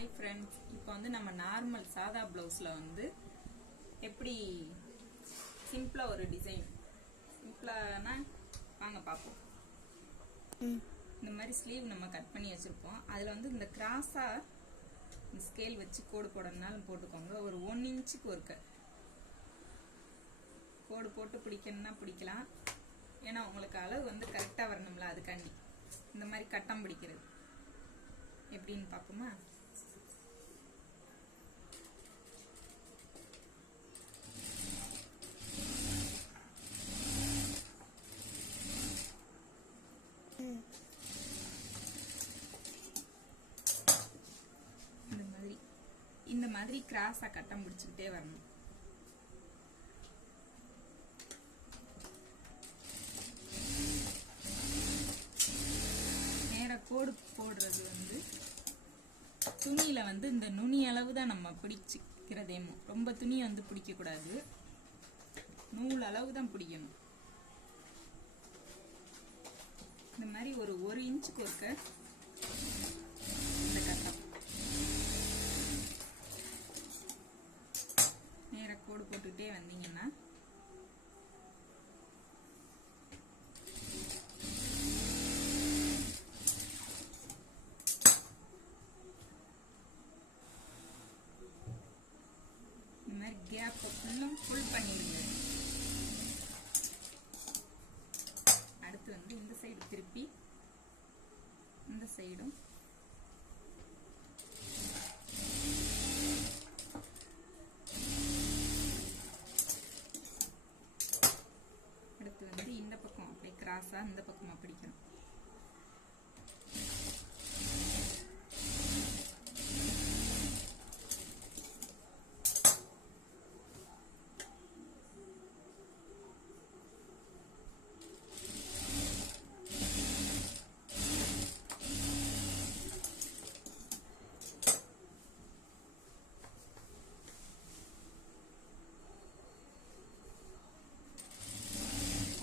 Hi friends, இப்போ வந்து நம்ம நார்மல் சாதா ப்ளவுஸ்ல வந்து எப்படி சிம்பிளா ஒரு டிசைன் சிம்பிளானா வாங்க பாப்போம். இந்த மாதிரி ஸ்லீவ் நம்ம கட் பண்ணி வச்சிருப்போம். அதுல வந்து இந்த கிராஸா ஸ்கேல் வச்சு கோடு போடணும்னாலும் போட்டுக்கோங்க. ஒரு 1 இன்ச்சுக்கு ஒரு கோடு போட்டு பிடிக்கணும்னா பிடிக்கலாம். ஏன்னா உங்களுக்கு அளவு வந்து கரெக்டா வரணும்ல, அதுக்காண்டி இந்த மாதிரி கட்டம் பிடிக்கிறது எப்படின்னு பாப்போமா. இந்த மாதிரி கிராஸா கட்டம் பிடிச்சுக்கிட்டே வரணும். நேர கோடு போடுறது வந்து துணியில வந்து இந்த நுனி அளவு தான் நம்ம பிடிச்சிக்கிறதேமோ. ரொம்ப துணி வந்து பிடிக்க கூடாது, நூல் அளவு தான் பிடிக்கணும். இந்த மாதிரி ஒரு 1 இன்ச்சுக்கு ஒருக்க இந்த கட்டம் நேர கோடு போட்டுக்கிட்டே வந்தீங்கன்னா இந்த மாதிரி கேப் ஃபுல்லும் ஃபுல் பண்ணிடுங்க. அடுத்து வந்து இந்த சைடு திருப்பி இந்த சைடும் அடுத்து வந்து இந்த பக்கம் அப்படியே கிராஸா இந்த பக்கமா பிடிக்கணும்.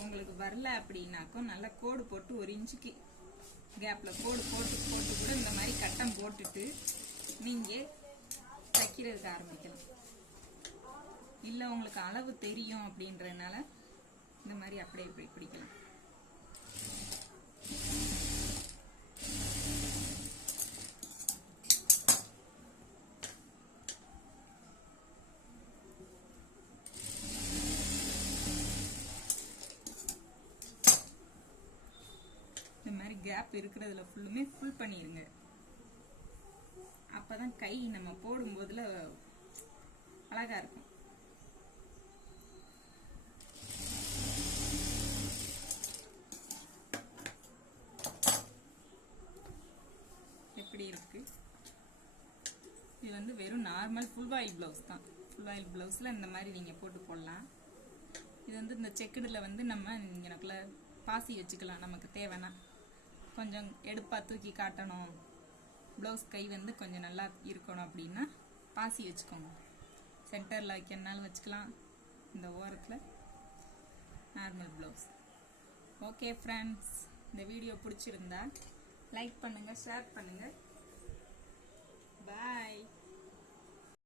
உங்களுக்கு வரல அப்படின்னாக்கும் நல்லா கோடு போட்டு 1 இன்ச்சுக்கு கேப்ல கோடு போட்டு கூட இந்த மாதிரி கட்டம் போட்டுட்டு நீங்க தைக்கிறதுக்கு ஆரம்பிக்கலாம். இல்ல உங்களுக்கு அளவு தெரியும் அப்படின்றதுனால இந்த மாதிரி அப்படியே இப்படி பிடிக்கலாம். இந்த மாதிரி கேப் இருக்கிறதுல ஃபுல்லுமே ஃபுல் பண்ணிருங்க. அப்பதான் கை நம்ம போடும்போதுல அழகா இருக்கும். எப்படி இருக்கு? இது வந்து வெறும் நார்மல் ஃபுல் வாயில் பிளவுஸ் தான். ஃபுல் வாயில் பிளவுஸ்ல இந்த மாதிரி நீங்க போட்டு போடலாம். இது வந்து இந்த செக்குடுல வந்து நம்ம இங்கனக்குள்ள பாசி வச்சுக்கலாம். நமக்கு தேவைன்னா கொஞ்சம் எடுப்பா தூக்கி காட்டணும், பிளவுஸ் கை வந்து கொஞ்சம் நல்லா இருக்கணும் அப்படின்னா பாசி வச்சுக்கோங்க. சென்டர்ல வைக்கனாலும் வச்சுக்கலாம், இந்த ஓரத்தில் நார்மல் பிளவுஸ். ஓகே ஃப்ரெண்ட்ஸ், இந்த வீடியோ பிடிச்சிருந்தா லைக் பண்ணுங்க, ஷேர் பண்ணுங்க. பாய்.